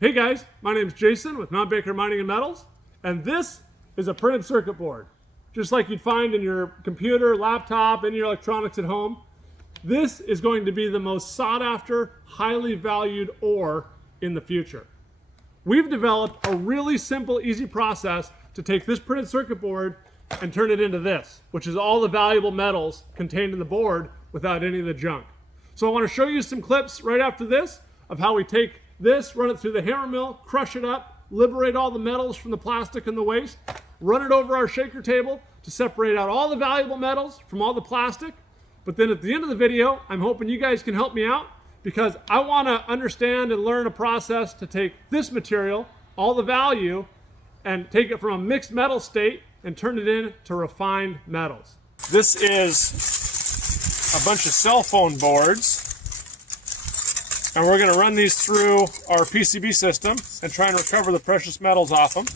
Hey guys, my name is Jason with Mount Baker Mining and Metals, and this is a printed circuit board. Just like you'd find in your computer, laptop, any of your electronics at home. This is going to be the most sought after, highly valued ore in the future. We've developed a really simple, easy process to take this printed circuit board and turn it into this, which is all the valuable metals contained in the board without any of the junk. So I want to show you some clips right after this of how we take this, run it through the hammer mill, crush it up, liberate all the metals from the plastic and the waste, run it over our shaker table to separate out all the valuable metals from all the plastic. But then at the end of the video, I'm hoping you guys can help me out because I want to understand and learn a process to take this material, all the value, and take it from a mixed metal state and turn it into refined metals. This is a bunch of cell phone boards. And we're going to run these through our PCB system and try and recover the precious metals off them.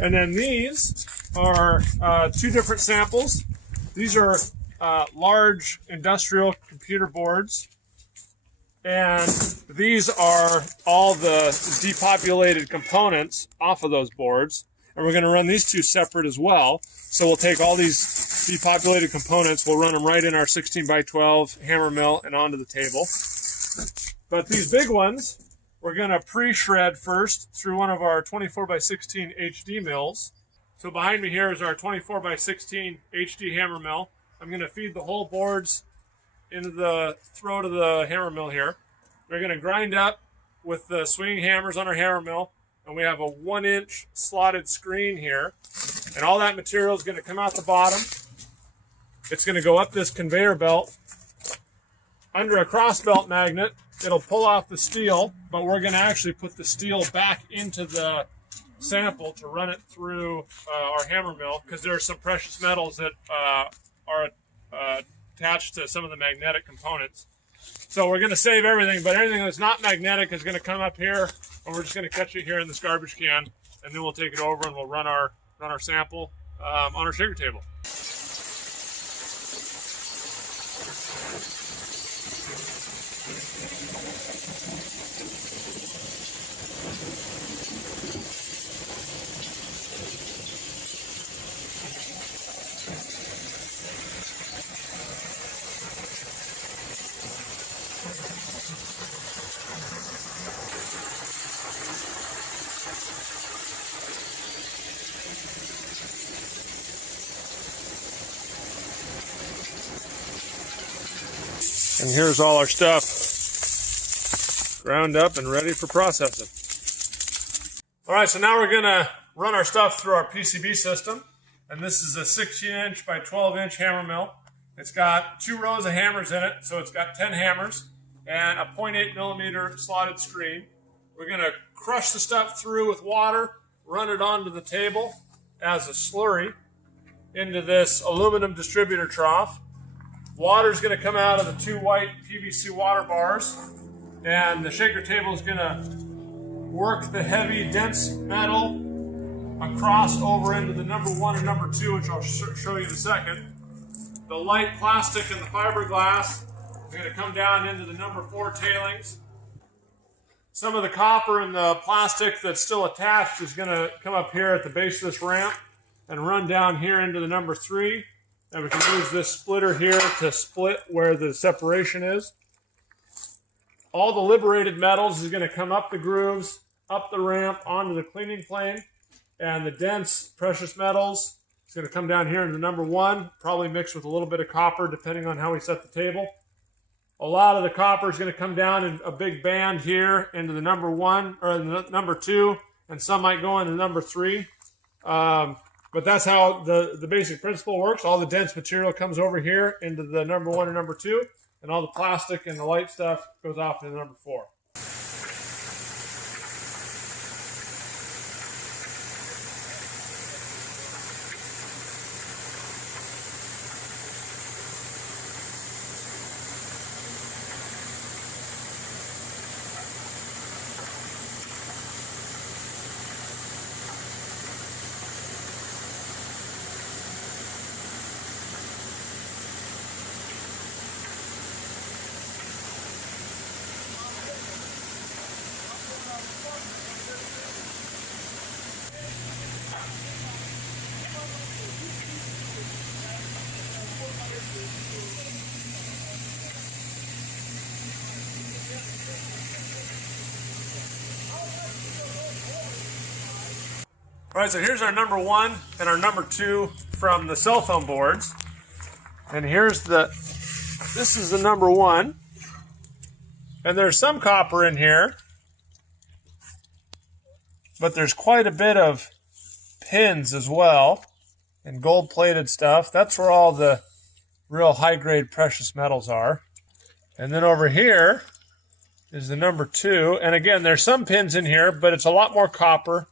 And then these are two different samples. These are large industrial computer boards. And these are all the depopulated components off of those boards. And we're going to run these two separate as well. So we'll take all these depopulated components, we'll run them right in our 16 by 12 hammer mill and onto the table. But these big ones, we're going to pre-shred first through one of our 24 by 16 HD mills. So behind me here is our 24 by 16 HD hammer mill. I'm going to feed the whole boards into the throat of the hammer mill here. We're going to grind up with the swinging hammers on our hammer mill, and we have a 1-inch slotted screen here. And all that material is going to come out the bottom. It's going to go up this conveyor belt under a cross belt magnet. It'll pull off the steel, but we're going to actually put the steel back into the sample to run it through our hammer mill because there are some precious metals that are attached to some of the magnetic components. So we're going to save everything, but anything that's not magnetic is going to come up here, and we're just going to catch it here in this garbage can, and then we'll take it over and we'll run our sample on our shaker table. And here's all our stuff ground up and ready for processing. All right, so now we're gonna run our stuff through our PCB system. And this is a 16-inch by 12-inch hammer mill. It's got 2 rows of hammers in it, so it's got 10 hammers and a 0.8 millimeter slotted screen. We're gonna crush the stuff through with water, run it onto the table as a slurry into this aluminum distributor trough. Water is going to come out of the 2 white PVC water bars, and the shaker table is going to work the heavy, dense metal across over into the number 1 and number 2, which I'll show you in a second. The light plastic and the fiberglass is going to come down into the number 4 tailings. Some of the copper and the plastic that's still attached is going to come up here at the base of this ramp and run down here into the number 3. And we can use this splitter here to split where the separation is. All the liberated metals is going to come up the grooves, up the ramp, onto the cleaning plane. And the dense precious metals is going to come down here into the number 1, probably mixed with a little bit of copper depending on how we set the table. A lot of the copper is going to come down in a big band here into the number 1 or the number 2, and some might go into number 3. But that's how the basic principle works. All the dense material comes over here into the number 1 and number 2, and all the plastic and the light stuff goes off to the number 4. All right, so here's our number 1 and our number 2 from the cell phone boards. And this is the number 1. And there's some copper in here, but there's quite a bit of pins as well and gold-plated stuff. That's where all the real high-grade precious metals are. And then over here is the number 2. And again, there's some pins in here, but it's a lot more copper.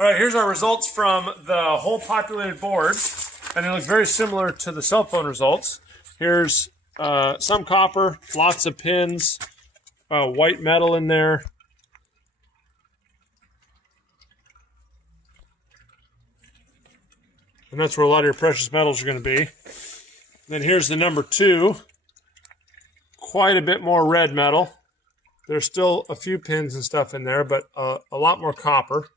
All right, here's our results from the whole populated board, and they look very similar to the cell phone results. Here's some copper, lots of pins, white metal in there. And that's where a lot of your precious metals are going to be. Then here's the number 2. Quite a bit more red metal. There's still a few pins and stuff in there, but a lot more copper.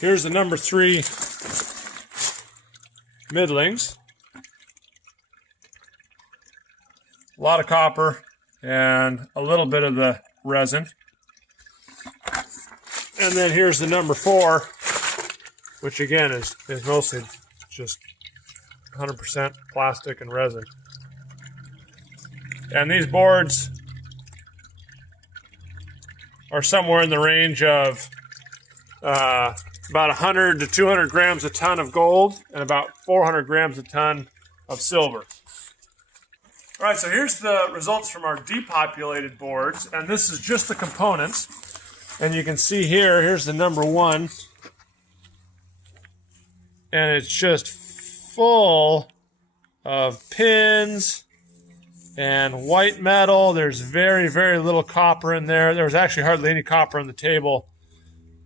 Here's the number 3 middlings. A lot of copper and a little bit of the resin. And then here's the number 4, which again is mostly just 100% plastic and resin. And these boards are somewhere in the range of about 100 to 200 grams a ton of gold and about 400 grams a ton of silver. All right, so here's the results from our depopulated boards, and this is just the components. And you can see here's the number 1, and it's just full of pins and white metal. There's very, very little copper in there. There was actually hardly any copper on the table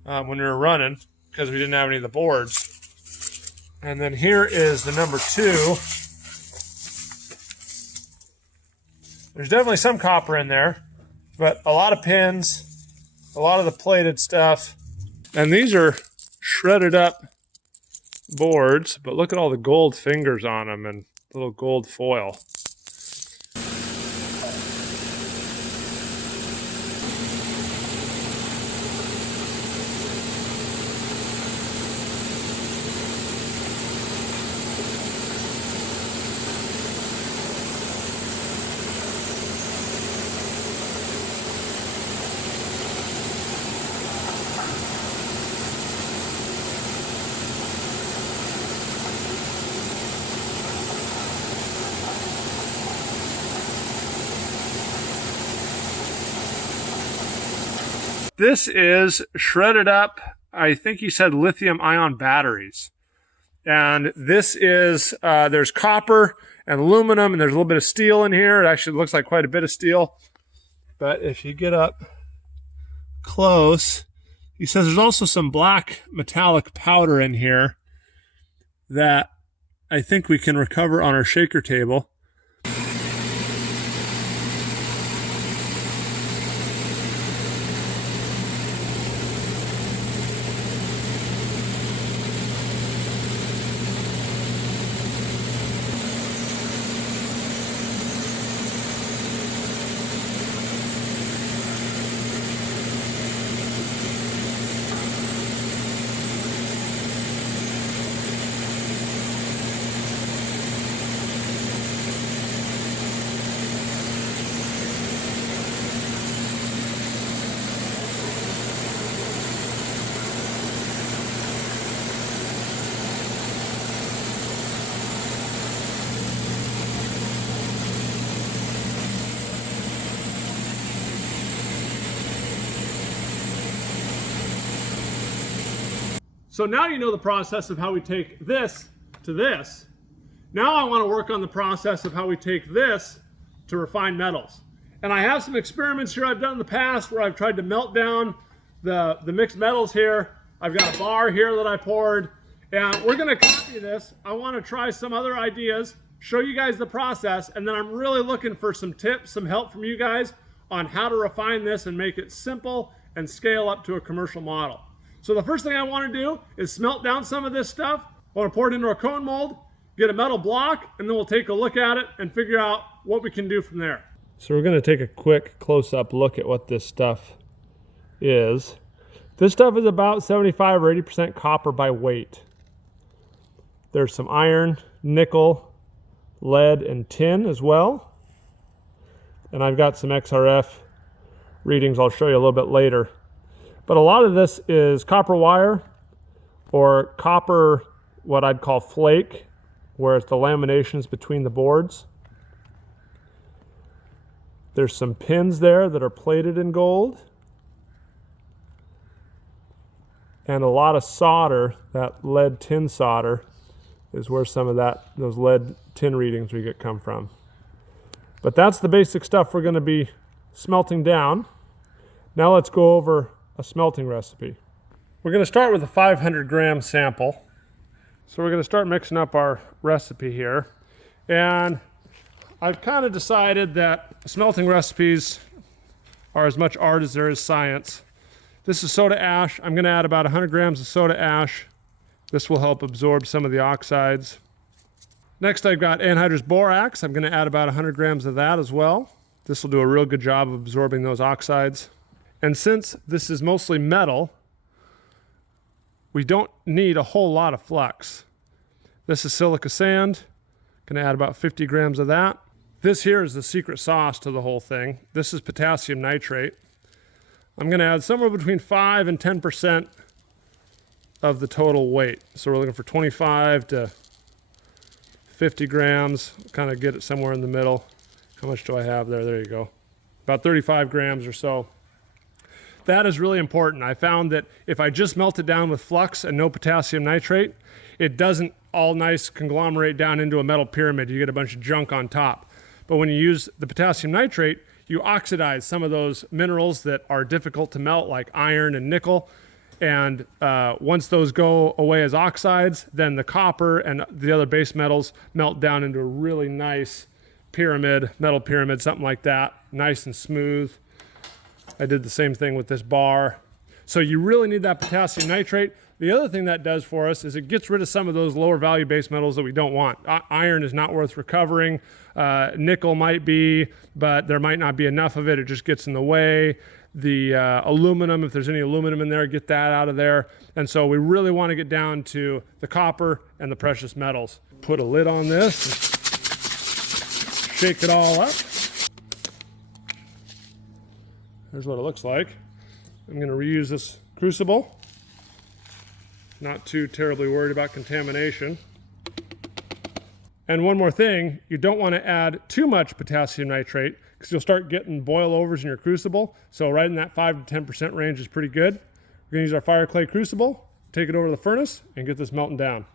when we were running, because we didn't have any of the boards. And then here is the number 2. There's definitely some copper in there, but a lot of pins, a lot of the plated stuff. And these are shredded up boards, but look at all the gold fingers on them and little gold foil. This is shredded up, I think he said lithium ion batteries. And this is, there's copper and aluminum, and there's a little bit of steel in here. It actually looks like quite a bit of steel. But if you get up close, he says there's also some black metallic powder in here that I think we can recover on our shaker table. So now you know the process of how we take this to this. Now I want to work on the process of how we take this to refined metals. And I have some experiments here I've done in the past where I've tried to melt down the mixed metals here. I've got a bar here that I poured, and we're gonna copy this. I wanna try some other ideas, show you guys the process, and then I'm really looking for some tips, some help from you guys on how to refine this and make it simple and scale up to a commercial model. So the first thing I wanna do is smelt down some of this stuff. I wanna pour it into a cone mold, get a metal block, and then we'll take a look at it and figure out what we can do from there. So we're gonna take a quick close-up look at what this stuff is. This stuff is about 75 or 80% copper by weight. There's some iron, nickel, lead, and tin as well. And I've got some XRF readings I'll show you a little bit later. But a lot of this is copper wire or copper, what I'd call flake, where it's the laminations between the boards. There's some pins there that are plated in gold. And a lot of solder, that lead tin solder, is where some of those lead tin readings we get come from. But that's the basic stuff we're going to be smelting down. Now let's go over a smelting recipe. We're going to start with a 500 gram sample. So we're going to start mixing up our recipe here. And I've kind of decided that smelting recipes are as much art as there is science. This is soda ash. I'm going to add about 100 grams of soda ash. This will help absorb some of the oxides. Next, I've got anhydrous borax. I'm going to add about 100 grams of that as well. This will do a real good job of absorbing those oxides. And since this is mostly metal, we don't need a whole lot of flux. This is silica sand. Going to add about 50 grams of that. This here is the secret sauce to the whole thing. This is potassium nitrate. I'm going to add somewhere between 5 and 10% of the total weight. So we're looking for 25 to 50 grams. Kind of get it somewhere in the middle. How much do I have there? There you go. About 35 grams or so. That is really important. I found that if I just melt it down with flux and no potassium nitrate, it doesn't all nice conglomerate down into a metal pyramid. You get a bunch of junk on top. But when you use the potassium nitrate, you oxidize some of those minerals that are difficult to melt, like iron and nickel. And once those go away as oxides, then the copper and the other base metals melt down into a really nice pyramid, metal pyramid, something like that, nice and smooth. I did the same thing with this bar. So you really need that potassium nitrate. The other thing that does for us is it gets rid of some of those lower value base metals that we don't want. Iron is not worth recovering. Nickel might be, but there might not be enough of it. It just gets in the way. The aluminum, if there's any aluminum in there, get that out of there. And so we really want to get down to the copper and the precious metals. Put a lid on this, shake it all up. Here's what it looks like. I'm going to reuse this crucible. Not too terribly worried about contamination. And one more thing, you don't want to add too much potassium nitrate because you'll start getting boil overs in your crucible. So right in that 5 to 10% range is pretty good. We're going to use our fire clay crucible, take it over to the furnace, and get this melting down.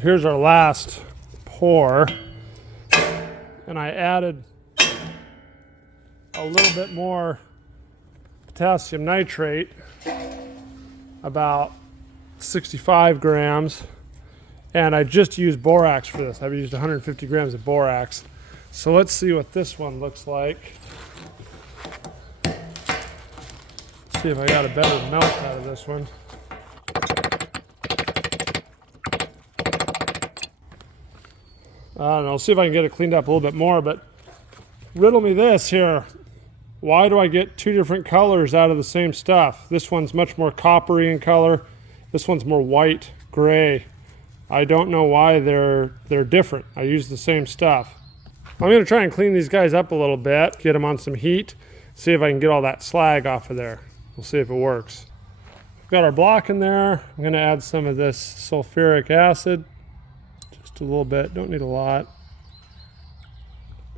Here's our last pour, and I added a little bit more potassium nitrate, about 65 grams, and I just used borax for this. I've used 150 grams of borax. So let's see what this one looks like. See if I got a better melt out of this one. I don't know, see if I can get it cleaned up a little bit more, but riddle me this here. Why do I get two different colors out of the same stuff? This one's much more coppery in color. This one's more white, gray. I don't know why they're different. I use the same stuff. I'm gonna try and clean these guys up a little bit, get them on some heat, see if I can get all that slag off of there. We'll see if it works. We've got our block in there. I'm gonna add some of this sulfuric acid. Just a little bit, don't need a lot.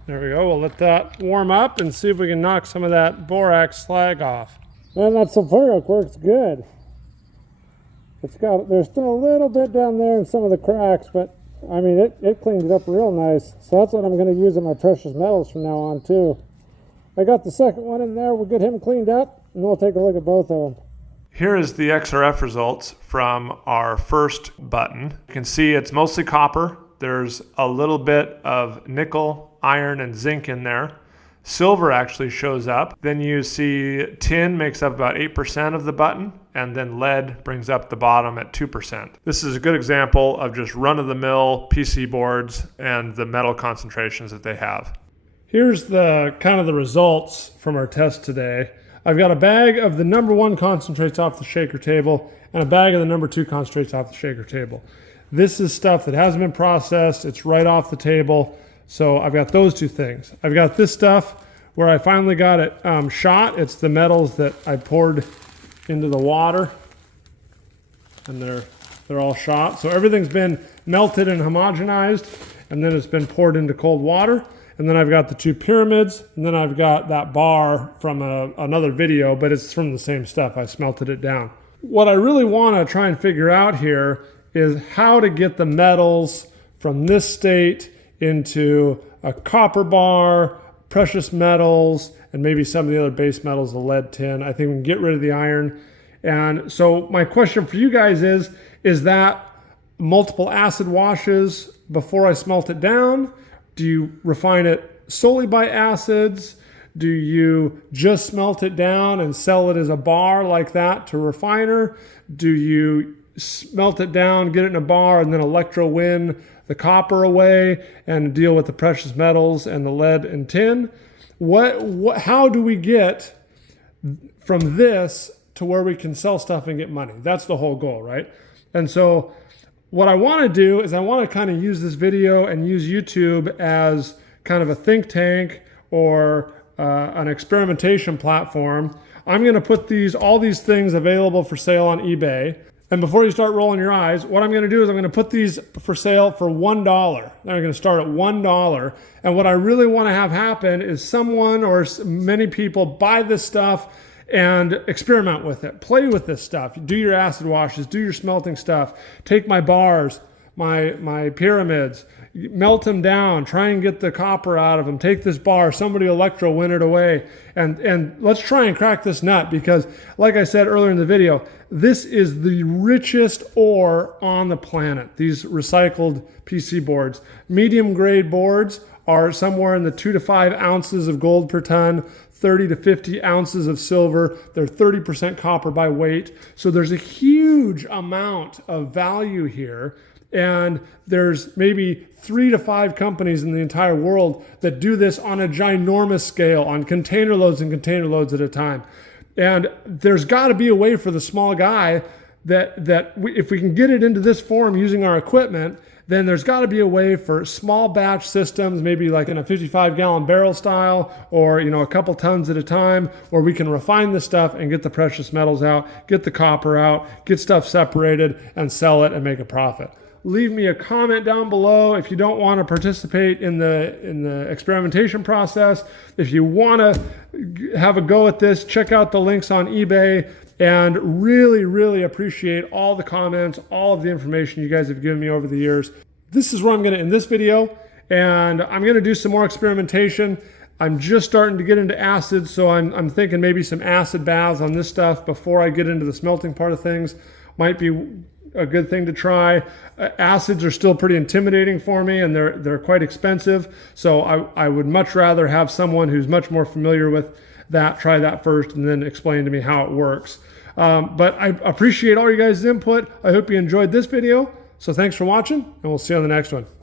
There we go, we'll let that warm up and see if we can knock some of that borax slag off. Man, that sulfuric works good. There's still a little bit down there in some of the cracks, but I mean, it cleans it up real nice. So that's what I'm gonna use in my precious metals from now on too. I got the second one in there, we'll get him cleaned up, and we'll take a look at both of them. Here is the XRF results from our first button. You can see it's mostly copper. There's a little bit of nickel, iron, and zinc in there. Silver actually shows up. Then you see tin makes up about 8% of the button, and then lead brings up the bottom at 2%. This is a good example of just run-of-the-mill PC boards and the metal concentrations that they have. Here's the kind of the results from our test today. I've got a bag of the number 1 concentrates off the shaker table and a bag of the number 2 concentrates off the shaker table. This is stuff that hasn't been processed. It's right off the table. So I've got those two things. I've got this stuff where I finally got it shot. It's the metals that I poured into the water, and they're all shot. So everything's been melted and homogenized, and then it's been poured into cold water. And then I've got the 2 pyramids, and then I've got that bar from another video, but it's from the same stuff. I smelted it down. What I really want to try and figure out here is how to get the metals from this state into a copper bar, precious metals, and maybe some of the other base metals, the lead, tin. I think we can get rid of the iron. And so my question for you guys is that multiple acid washes before I smelt it down? Do you refine it solely by acids? Do you just smelt it down and sell it as a bar like that to refiner? Do you smelt it down, get it in a bar, and then electrowin the copper away and deal with the precious metals and the lead and tin? How do we get from this to where we can sell stuff and get money? That's the whole goal, right? And so what I want to do is I want to kind of use this video and use YouTube as kind of a think tank or an experimentation platform. I'm going to put all these things available for sale on eBay. And before you start rolling your eyes, what I'm going to do is I'm going to put these for sale for $1. They're going to start at $1. And what I really want to have happen is someone or many people buy this stuff and experiment with it. Play with this stuff. Do your acid washes, do your smelting stuff. Take my bars, my pyramids, melt them down, try and get the copper out of them. Take this bar, somebody electro-win it away, and let's try and crack this nut, because like I said earlier in the video, this is the richest ore on the planet, these recycled PC boards. Medium grade boards are somewhere in the 2 to 5 ounces of gold per ton, 30 to 50 ounces of silver. They're 30% copper by weight. So there's a huge amount of value here. And there's maybe 3 to 5 companies in the entire world that do this on a ginormous scale, on container loads and container loads at a time. And there's got to be a way for the small guy if we can get it into this form using our equipment, then there's got to be a way for small batch systems, maybe like in a 55-gallon barrel style, or a couple tons at a time, where we can refine the stuff and get the precious metals out, get the copper out, get stuff separated, and sell it and make a profit. Leave me a comment down below if you don't want to participate in the experimentation process. If you want to have a go at this, check out the links on eBay. and really, really appreciate all the comments, all of the information you guys have given me over the years. This is where I'm going to end this video, and I'm going to do some more experimentation. I'm just starting to get into acids, so I'm thinking maybe some acid baths on this stuff before I get into the smelting part of things. Might be a good thing to try. Acids are still pretty intimidating for me, and they're quite expensive, so I would much rather have someone who's much more familiar with that try that first and then explain to me how it works. But I appreciate all you guys' input. I hope you enjoyed this video. So thanks for watching, and we'll see you on the next one.